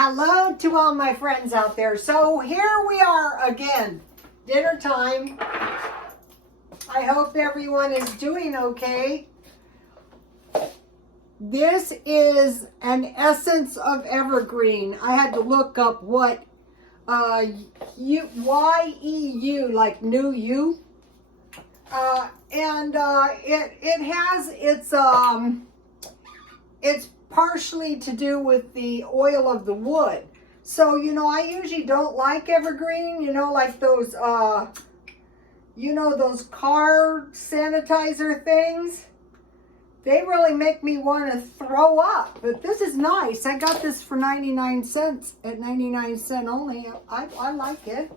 Hello to all my friends out there. So here we are again, dinner time. I hope everyone is doing okay. This is an essence of evergreen. I had to look up what YEU, like new you. It has it's partially to do with the oil of the wood. So, you know, I usually don't like evergreen, you know, like those, those car sanitizer things. They really make me want to throw up, but this is nice. I got this for 99 cents at 99 cents only. I like it.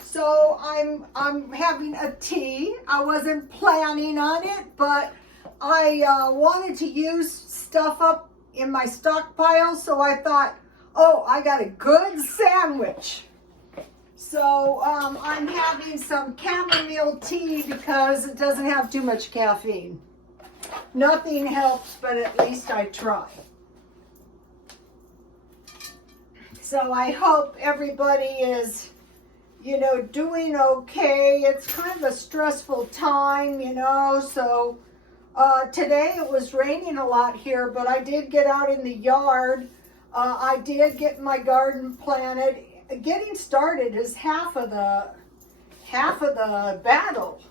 So I'm having a tea. I wasn't planning on it, but I wanted to use stuff up in my stockpile, so I thought, oh, I got a good sandwich. So I'm having some chamomile tea because it doesn't have too much caffeine. Nothing helps, but at least I try. So I hope everybody is, you know, doing okay. It's kind of a stressful time, you know, so today it was raining a lot here, but I did get out in the yard. I did get my garden planted. Getting started is half of the battle.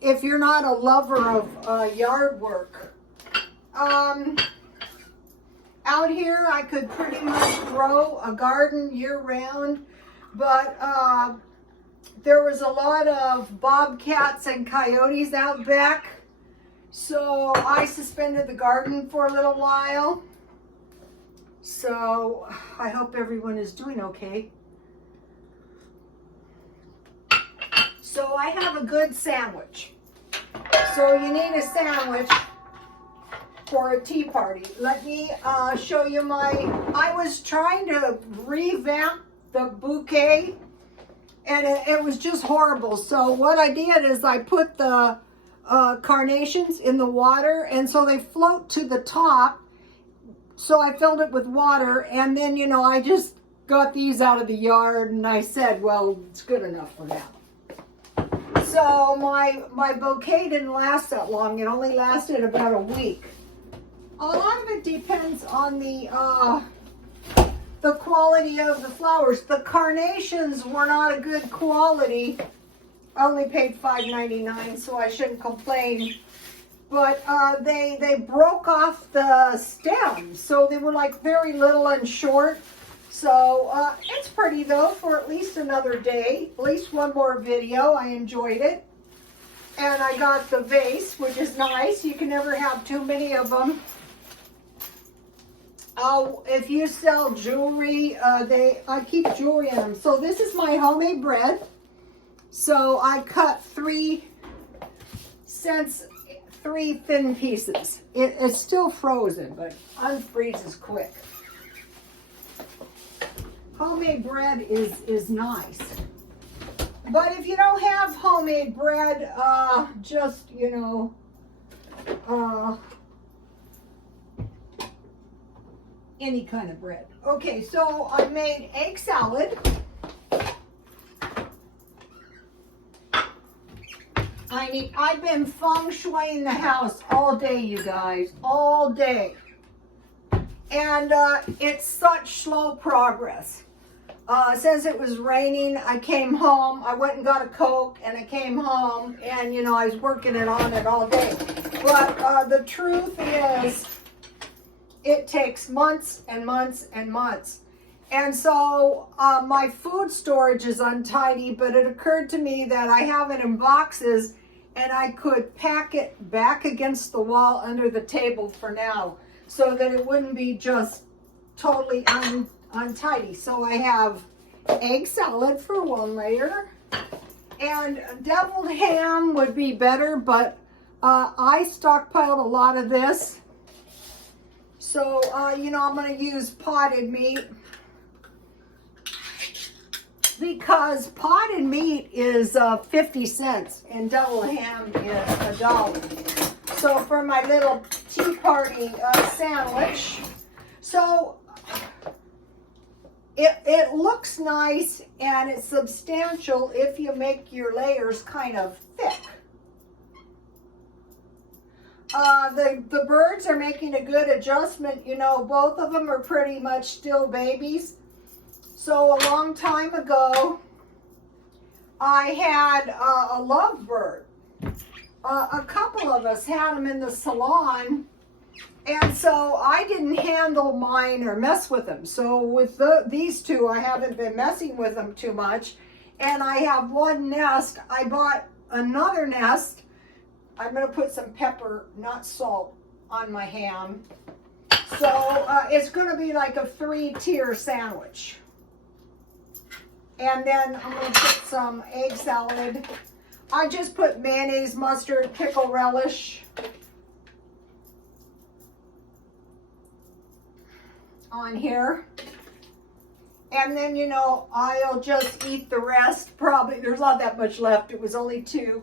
If you're not a lover of yard work. Out here I could pretty much grow a garden year-round, but there was a lot of bobcats and coyotes out back, so I suspended the garden for a little while. So I hope everyone is doing okay. So I have a good sandwich. So you need a sandwich for a tea party. Let me show you I was trying to revamp the bouquet, and it was just horrible. So what I did is I put the carnations in the water, and so they float to the top. So I filled it with water, and then, you know, I just got these out of the yard, and I said, well, it's good enough for now. So my bouquet didn't last that long. It only lasted about a week. A lot of it depends on the quality of the flowers. The carnations were not a good quality. I only paid $5.99, so I shouldn't complain. But they broke off the stems, so they were like very little and short. So it's pretty though for at least another day, at least one more video. I enjoyed it. And I got the vase, which is nice. You can never have too many of them. If you sell jewelry, I keep jewelry in them. So this is my homemade bread. So I cut 3 thin pieces. It's still frozen, but unfreezes quick. Homemade bread is nice. But if you don't have homemade bread, just, you know, any kind of bread. Okay, so I made egg salad. I've been feng shuiing the house all day, you guys, all day. And it's such slow progress. Since it was raining, I came home, I went and got a Coke, and I came home, and, you know, I was working on it all day. But the truth is, it takes months and months and months. And so my food storage is untidy, but it occurred to me that I have it in boxes, and I could pack it back against the wall under the table for now, so that it wouldn't be just totally untidy. So I have egg salad for one layer, and deviled ham would be better, but I stockpiled a lot of this. So, you know, I'm going to use potted meat, because potted meat is 50 cents and deviled ham is $1. So for my little tea party sandwich, So it looks nice and it's substantial if you make your layers kind of thick. The birds are making a good adjustment. You know, both of them are pretty much still babies. So a long time ago, I had a lovebird. A couple of us had them in the salon, and so I didn't handle mine or mess with them. So with these two, I haven't been messing with them too much. And I have one nest. I bought another nest. I'm going to put some pepper, not salt, on my ham. So it's going to be like a 3-tier sandwich. And then I'm going to put some egg salad. I just put mayonnaise, mustard, pickle relish on here. And then, you know, I'll just eat the rest. Probably, there's not that much left. It was only 2.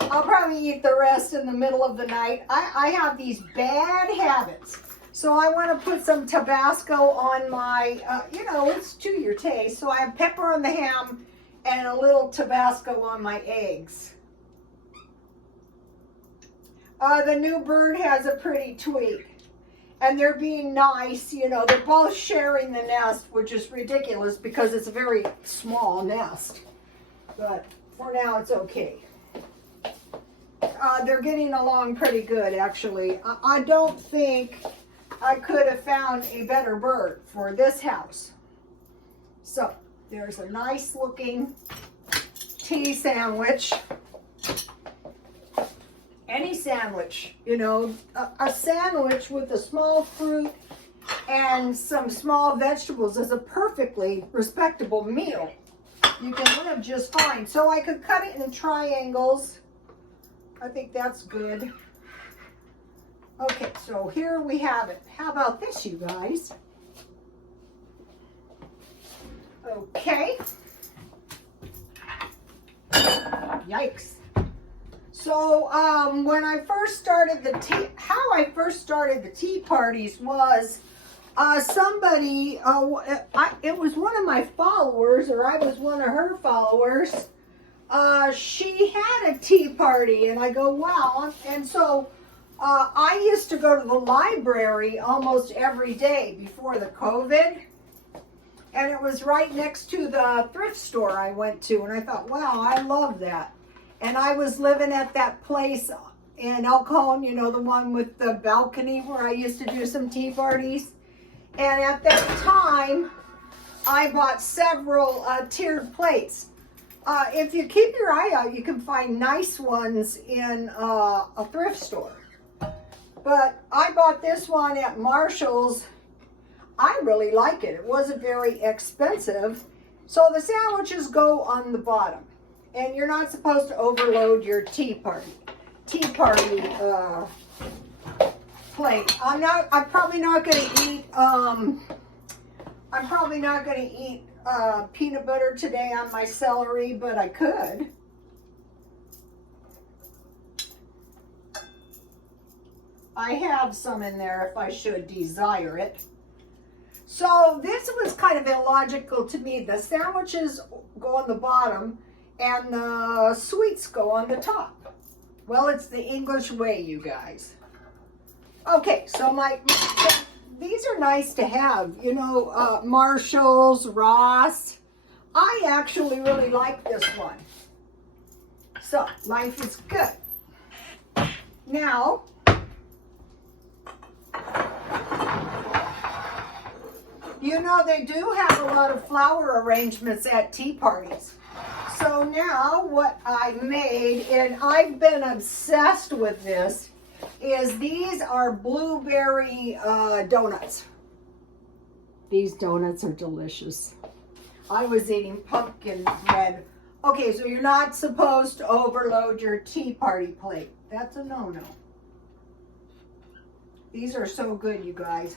I'll probably eat the rest in the middle of the night. I have these bad habits. So I want to put some Tabasco on my, you know, it's to your taste. So I have pepper on the ham and a little Tabasco on my eggs. The new bird has a pretty tweak. And they're being nice, you know, they're both sharing the nest, which is ridiculous because it's a very small nest. But for now, it's okay. They're getting along pretty good, actually. I don't think I could have found a better bird for this house. So, there's a nice looking tea sandwich. Any sandwich, you know, a sandwich with a small fruit and some small vegetables is a perfectly respectable meal. You can live just fine. So I could cut it in triangles. I think that's good. Okay, so here we have it. How about this, you guys? Okay. Yikes. So when I first started how I first started the tea parties was somebody, it was one of my followers, or I was one of her followers. She had a tea party, and I go, wow. And so I used to go to the library almost every day before the COVID. And it was right next to the thrift store I went to. And I thought, wow, I love that. And I was living at that place in El Cajon, you know, the one with the balcony where I used to do some tea parties. And at that time, I bought several tiered plates. If you keep your eye out, you can find nice ones in a thrift store. But I bought this one at Marshall's. I really like it. It wasn't very expensive. So the sandwiches go on the bottom. And you're not supposed to overload your tea party plate. I'm probably not going to eat peanut butter today on my celery, but I could. I have some in there if I should desire it. So this was kind of illogical to me. The sandwiches go on the bottom and the sweets go on the top. Well, it's the English way, you guys. Okay, so these are nice to have. You know, Marshall's, Ross. I actually really like this one. So, life is good. Now, you know they do have a lot of flower arrangements at tea parties. So now what I made, and I've been obsessed with this, is these are blueberry donuts. These donuts are delicious. I was eating pumpkin bread. Okay, so you're not supposed to overload your tea party plate. That's a no-no. These are so good, you guys.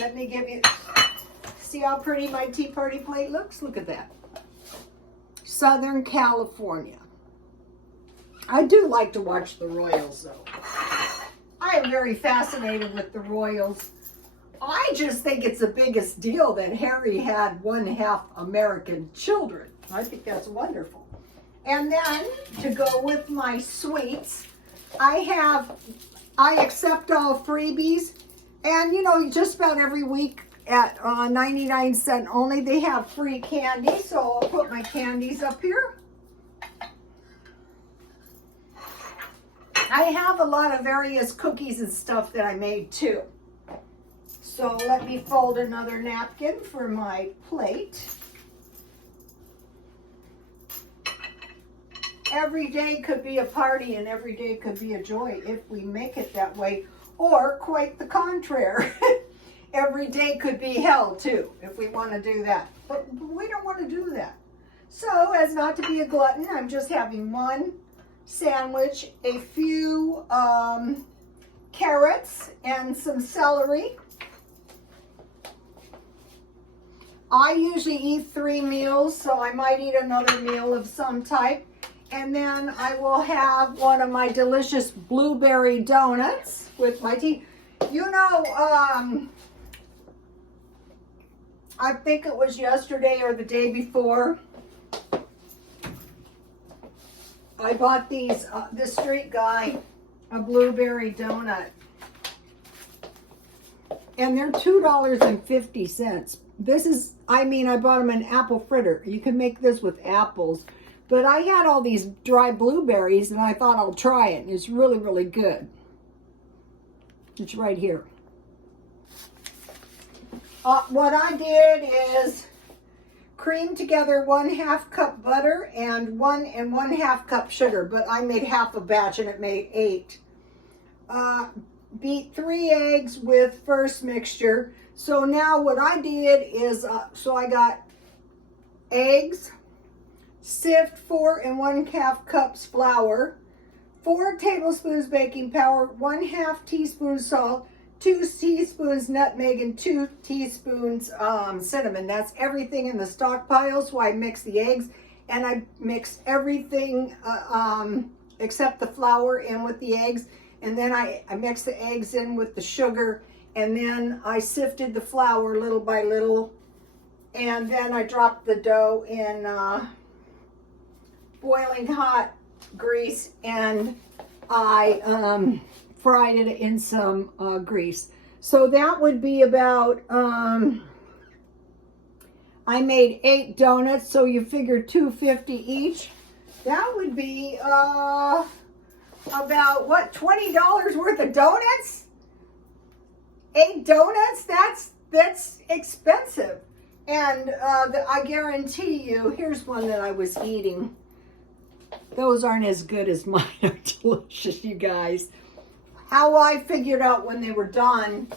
Let me give you, see how pretty my tea party plate looks? Look at that. Southern California. I do like to watch the Royals, though. I am very fascinated with the Royals. I just think it's the biggest deal that Harry had 1/2 American children. I think that's wonderful. And then, to go with my sweets, I accept all freebies. And, you know, just about every week at 99¢ only, they have free candy. So I'll put my candies up here. I have a lot of various cookies and stuff that I made too. So let me fold another napkin for my plate. Every day could be a party and every day could be a joy if we make it that way, or quite the contrary. Every day could be hell too, if we want to do that. But we don't want to do that. So as not to be a glutton, I'm just having one sandwich, a few carrots, and some celery. I usually eat 3 meals, so I might eat another meal of some type. And then I will have one of my delicious blueberry donuts with my tea. You know, I think it was yesterday or the day before, I bought these, this street guy, a blueberry donut. And they're $2.50. This is, I mean, I bought them an apple fritter. You can make this with apples. But I had all these dry blueberries and I thought I'll try it. It's really, really good. It's right here. What I did is cream together 1/2 cup butter and 1 1/2 cup sugar, but I made half a batch and it made 8. Beat 3 eggs with first mixture. So now what I did is, so I got eggs, sift 4 1/2 cups flour, 4 tablespoons baking powder, 1/2 teaspoon salt, 2 teaspoons nutmeg, and 2 teaspoons cinnamon. That's everything in the stockpile. So I mix the eggs and I mix everything except the flour in with the eggs. And then I mix the eggs in with the sugar. And then I sifted the flour little by little. And then I dropped the dough in boiling hot grease, and I fried it in some grease. So that would be about, I made 8 donuts, so you figure $2.50 each. That would be about, what, $20 worth of donuts? 8 donuts? That's expensive. And I guarantee you, here's one that I was eating. Those aren't as good as mine. Are delicious, you guys. How I figured out when they were done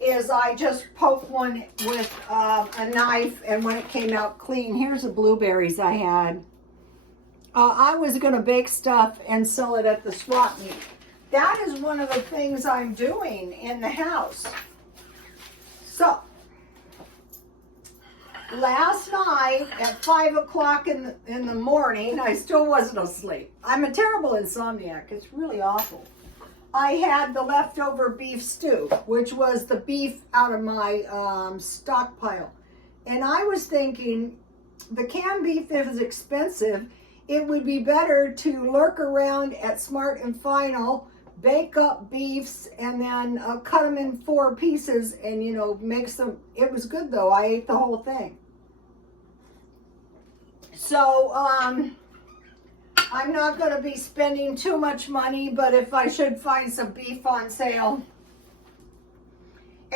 is I just poked one with a knife, and when it came out clean, here's the blueberries I had. I was going to bake stuff and sell it at the swap meet. That is one of the things I'm doing in the house. So, last night at 5 o'clock in the morning, I still wasn't asleep. I'm a terrible insomniac. It's really awful. I had the leftover beef stew, which was the beef out of my stockpile. And I was thinking, the canned beef is expensive. It would be better to lurk around at Smart and Final, bake up beefs, and then cut them in 4 pieces and, you know, make some. It was good though. I ate the whole thing. So, I'm not going to be spending too much money, but if I should find some beef on sale.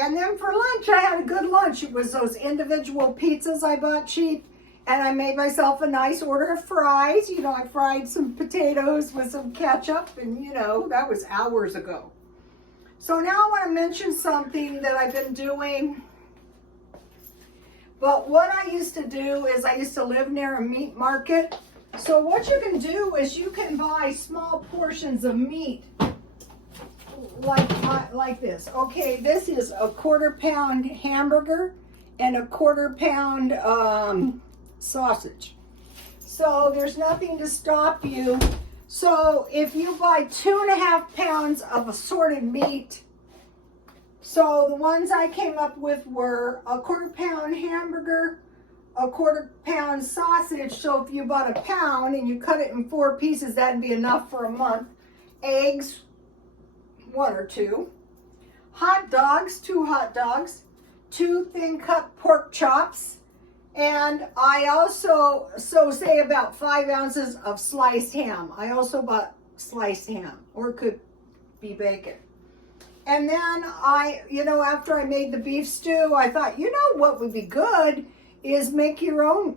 And then for lunch, I had a good lunch. It was those individual pizzas I bought cheap. And I made myself a nice order of fries. You know, I fried some potatoes with some ketchup, and you know, that was hours ago. So now I want to mention something that I've been doing. But what I used to do is I used to live near a meat market. So what you can do is you can buy small portions of meat like this. Okay, this is a 1/4 pound hamburger and a 1/4 pound sausage. So there's nothing to stop you So if you buy 2.5 pounds of assorted meat, so the ones I came up with were a 1/4 pound hamburger, a 1/4 pound sausage. So if you bought a pound and you cut it in 4 pieces, that'd be enough for a month. Eggs, 1 or 2. Hot dogs, 2 hot dogs. 2 thin cut pork chops. And I also, say about 5 ounces of sliced ham. I also bought sliced ham, or it could be bacon. And then after I made the beef stew, I thought, what would be good is make your own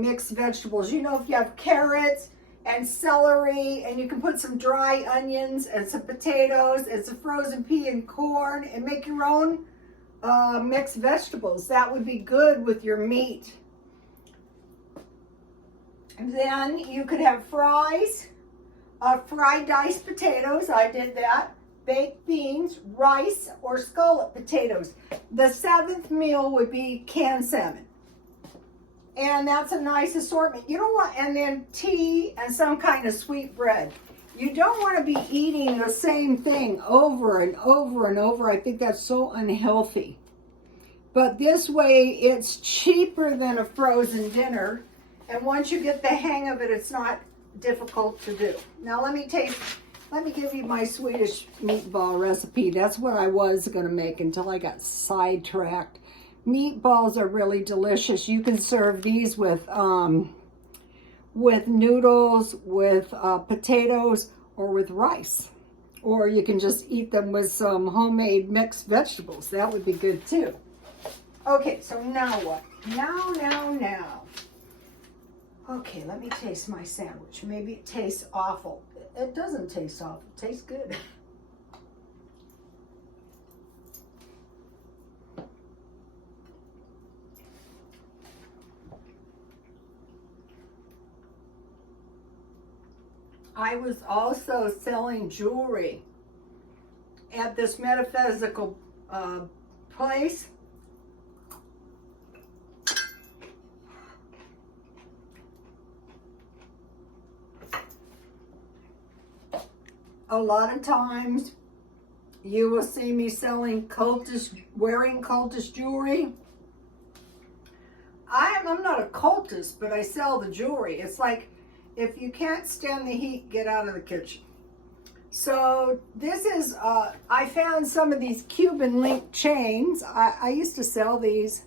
mixed vegetables. If you have carrots and celery, and you can put some dry onions and some potatoes and some frozen pea and corn, and make your own mixed vegetables. That would be good with your meat. And then you could have fries, fried diced potatoes. I did that. Baked beans, rice, or scallop potatoes. The 7th meal would be canned salmon. And that's a nice assortment. And then tea and some kind of sweet bread. You don't want to be eating the same thing over and over and over. I think that's so unhealthy. But this way, it's cheaper than a frozen dinner. And once you get the hang of it, it's not difficult to do. Now let me give you my Swedish meatball recipe. That's what I was going to make until I got sidetracked. Meatballs are really delicious. You can serve these with noodles, with potatoes, or with rice. Or you can just eat them with some homemade mixed vegetables. That would be good too. Okay, so now what? Now. Okay, let me taste my sandwich. Maybe it tastes awful. It doesn't taste awful. It tastes good. I was also selling jewelry at this metaphysical place. A lot of times you will see me wearing cultist jewelry. I'm not a cultist, but I sell the jewelry. It's like, if you can't stand the heat, get out of the kitchen. So this is, I found some of these Cuban link chains. I used to sell these.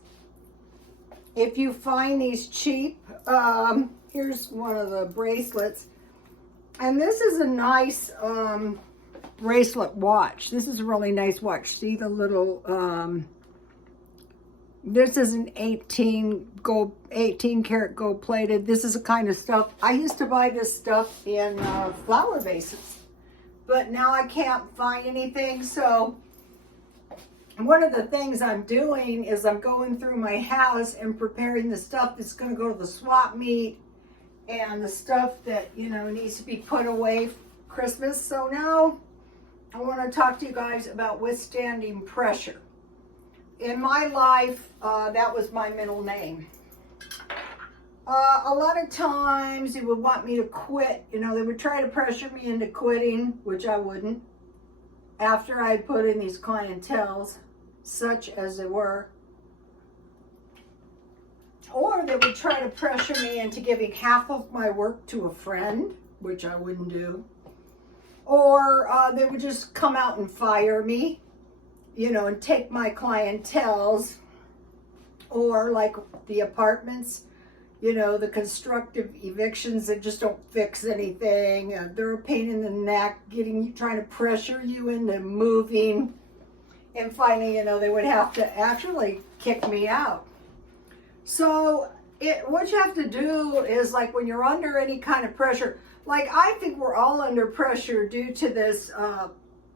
If you find these cheap, here's one of the bracelets. And this is a nice bracelet watch. This is a really nice watch. See the little, this is an 18 karat gold plated. This is the kind of stuff, I used to buy this stuff in flower vases, but now I can't find anything. So one of the things I'm doing is I'm going through my house and preparing the stuff that's going to go to the swap meet and the stuff that, needs to be put away for Christmas. So now I want to talk to you guys about withstanding pressure. In my life, that was my middle name. A lot of times they would want me to quit. They would try to pressure me into quitting, which I wouldn't. After I put in these clienteles, such as they were. Or they would try to pressure me into giving half of my work to a friend, which I wouldn't do. Or they would just come out and fire me, and take my clienteles. Or like the apartments, the constructive evictions that just don't fix anything. They're a pain in the neck, trying to pressure you into moving. And finally, they would have to actually kick me out. So what you have to do is, like, when you're under any kind of pressure, like I think we're all under pressure due to this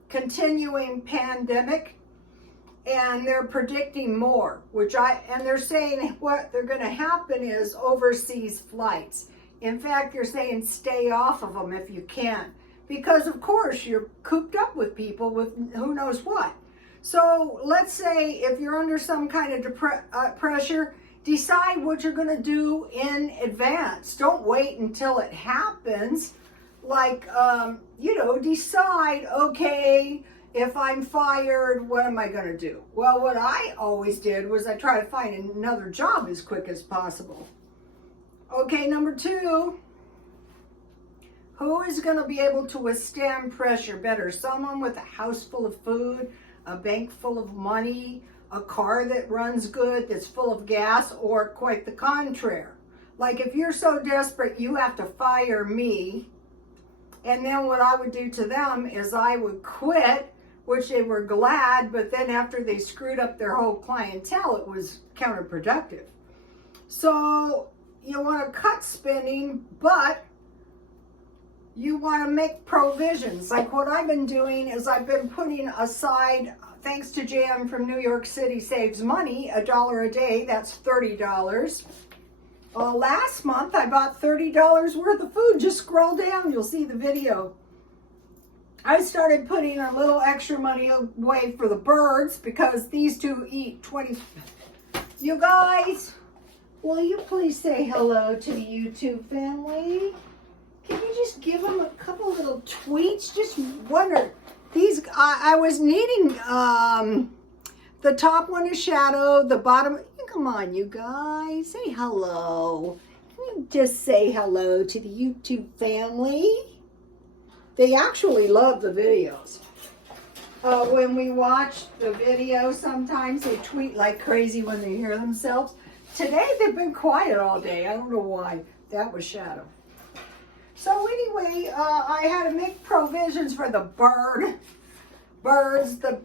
continuing pandemic, and they're predicting more, and they're saying what they're going to happen is overseas flights. In fact, they're saying stay off of them if you can, because of course you're cooped up with people with who knows what. So let's say if you're under some kind of pressure, decide what you're going to do in advance. Don't wait until it happens. like, you know, decide, okay, if I'm fired, what am I going to do? Well, what I always did was I try to find another job as quick as possible. Okay, number 2, who is going to be able to withstand pressure better? Someone with a house full of food, a bank full of money, a car that runs good, that's full of gas, or quite the contrary. Like if you're so desperate you have to fire me, and then what I would do to them is I would quit, which they were glad, but then after they screwed up their whole clientele, it was counterproductive. So you want to cut spending, but you want to make provisions. Like what I've been doing is I've been putting aside, thanks to Jan from New York City Saves Money, $1 a day, that's $30. Last month I bought $30 worth of food. Just scroll down, you'll see the video. I started putting a little extra money away for the birds because these two eat 20. You guys, will you please say hello to the YouTube family? Can you just give them a couple little tweets? Just wonder. These, I was needing, the top one is shadow, the bottom, come on you guys, say hello. Can you just say hello to the YouTube family? They actually love the videos. When we watch the video, sometimes they tweet like crazy when they hear themselves. Today they've been quiet all day. I don't know why. That was shadow. So anyway, I had to make provisions for the birds. The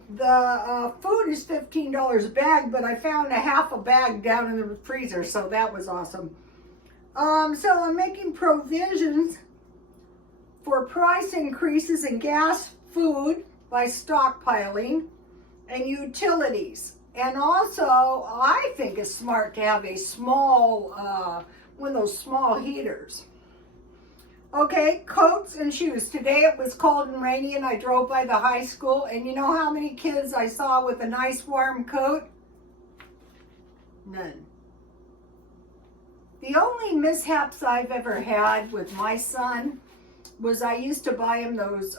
food is $15 a bag, but I found a half a bag down in the freezer, so that was awesome. So I'm making provisions for price increases in gas, food by stockpiling, and utilities. And also, I think it's smart to have a small, one of those small heaters. Okay, coats and shoes. Today it was cold and rainy and I drove by the high school, and you know how many kids I saw with a nice warm coat? None. The only mishaps I've ever had with my son was I used to buy him those,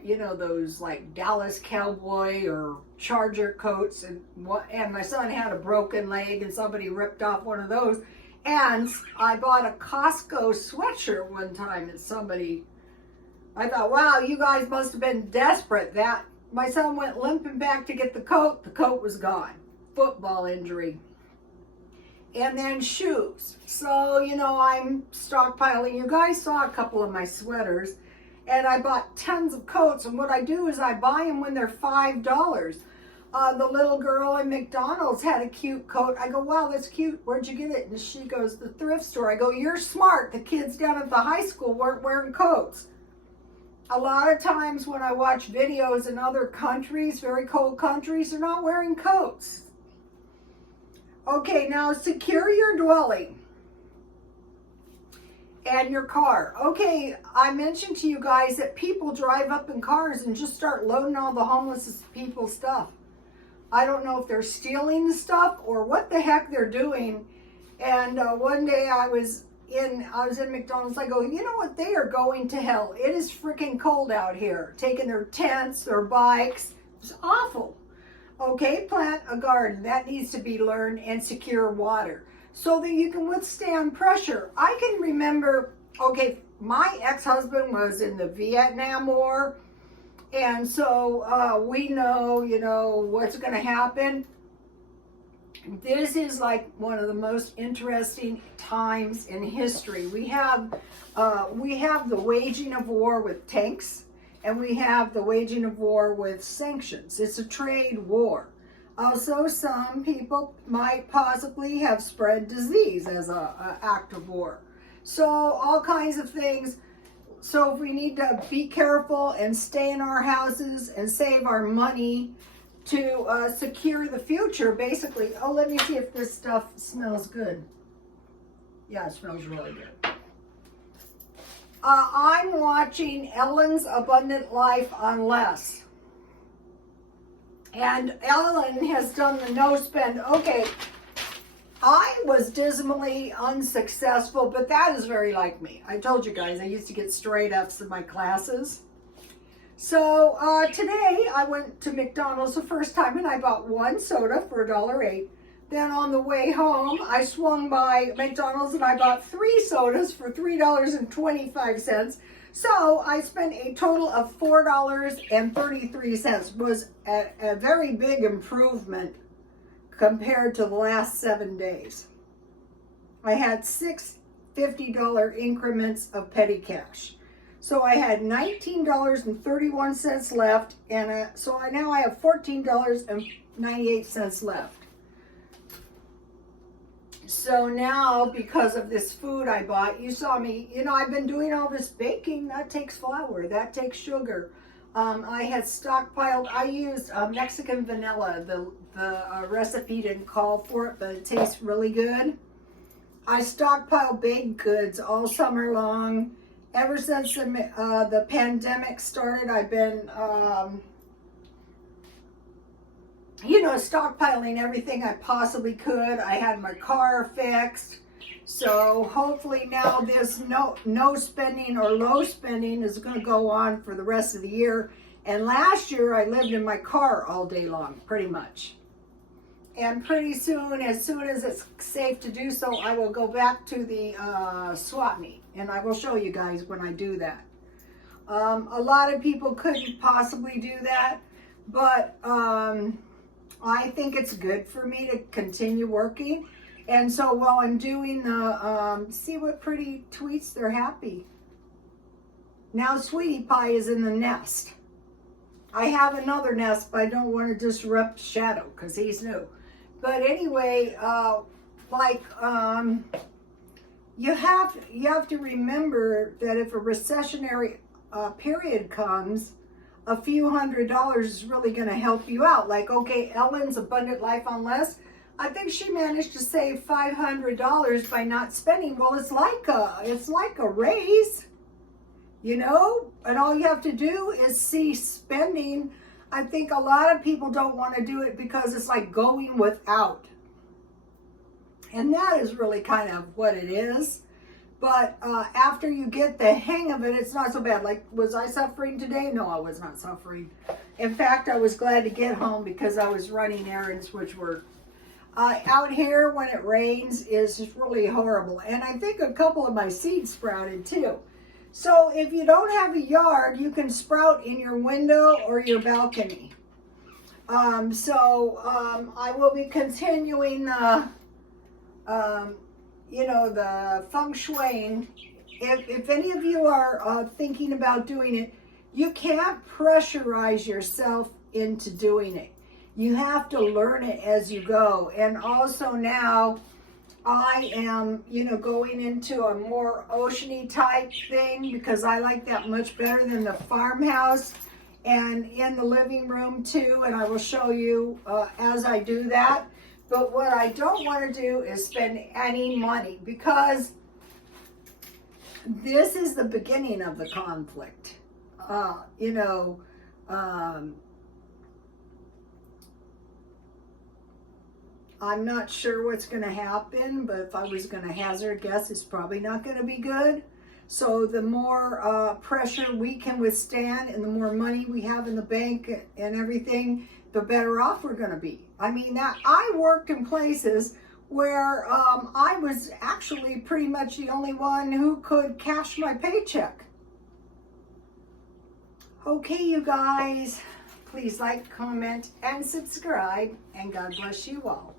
you know, those like Dallas Cowboy or Charger coats, and my son had a broken leg and somebody ripped off one of those. And I bought a Costco sweatshirt one time and somebody, I thought, wow, you guys must have been desperate. That my son went limping back to get the coat was gone. Football injury. And then shoes. So, you know, I'm stockpiling. You guys saw a couple of my sweaters. And I bought tons of coats. And what I do is I buy them when they're $5. The little girl in McDonald's had a cute coat. I go, wow, that's cute. Where'd you get it? And she goes, the thrift store. I go, you're smart. The kids down at the high school weren't wearing coats. A lot of times when I watch videos in other countries, very cold countries, they're not wearing coats. Okay, now secure your dwelling and your car. Okay, I mentioned to you guys that people drive up in cars and just start loading all the homeless people's stuff. I don't know if they're stealing the stuff or what the heck they're doing. And one day I was in McDonald's. I go, you know what? They are going to hell. It is freaking cold out here. Taking their tents, their bikes. It's awful. Okay, plant a garden. That needs to be learned, and secure water so that you can withstand pressure. I can remember, okay, my ex-husband was in the Vietnam War. And so we know, you know, what's going to happen. This is like one of the most interesting times in history. We have the waging of war with tanks, and we have the waging of war with sanctions. It's a trade war. Also, some people might possibly have spread disease as an act of war. So all kinds of things. So if we need to be careful and stay in our houses and save our money to secure the future, basically. Oh, let me see if this stuff smells good. Yeah, it smells really good. I'm watching Ellen's Abundant Life on Less. And Ellen has done the no spend. Okay, I was dismally unsuccessful, but that is very like me. I told you guys I used to get straight F's in my classes. So today I went to McDonald's the first time and I bought one soda for $1.08. Then on the way home, I swung by McDonald's and I bought 3 sodas for $3.25. So I spent a total of $4.33. Was a very big improvement compared to the last 7 days. I had 6 $50 increments of petty cash. So I had $19.31 left, and so now I have $14.98 left. So now, because of this food I bought, you saw me, I've been doing all this baking. That takes flour, that takes sugar. I had stockpiled, I used Mexican vanilla. The recipe didn't call for it, but it tastes really good. I stockpiled baked goods all summer long. Ever since the pandemic started, I've been, stockpiling everything I possibly could. I had my car fixed. So hopefully now this no spending or low spending is going to go on for the rest of the year. And last year I lived in my car all day long, pretty much. And pretty soon, as soon as it's safe to do so, I will go back to the swap meet. And I will show you guys when I do that. A lot of people couldn't possibly do that. But I think it's good for me to continue working. And so while I'm doing the, see what pretty tweets, they're happy. Now Sweetie Pie is in the nest. I have another nest, but I don't want to disrupt Shadow because he's new. But anyway, you have to remember that if a recessionary period comes, a few $100s is really going to help you out. Like, okay, Ellen's Abundant Life on Less, I think she managed to save $500 by not spending. Well, it's like a raise, and all you have to do is see spending. I think a lot of people don't want to do it because it's like going without. And that is really kind of what it is. But after you get the hang of it, it's not so bad. Like, was I suffering today? No, I was not suffering. In fact, I was glad to get home because I was running errands, which were out here when it rains is just really horrible. And I think a couple of my seeds sprouted too. So if you don't have a yard, you can sprout in your window or your balcony. I will be continuing the feng shuiing. If any of you are thinking about doing it, you can't pressurize yourself into doing it. You have to learn it as you go. And also now I am, going into a more oceany type thing because I like that much better than the farmhouse, and in the living room too. And I will show you as I do that. But what I don't want to do is spend any money because this is the beginning of the conflict. I'm not sure what's going to happen, but if I was going to hazard a guess, it's probably not going to be good. So the more pressure we can withstand and the more money we have in the bank and everything, the better off we're going to be. I mean, that I worked in places where I was actually pretty much the only one who could cash my paycheck. Okay, you guys, please like, comment, and subscribe, and God bless you all.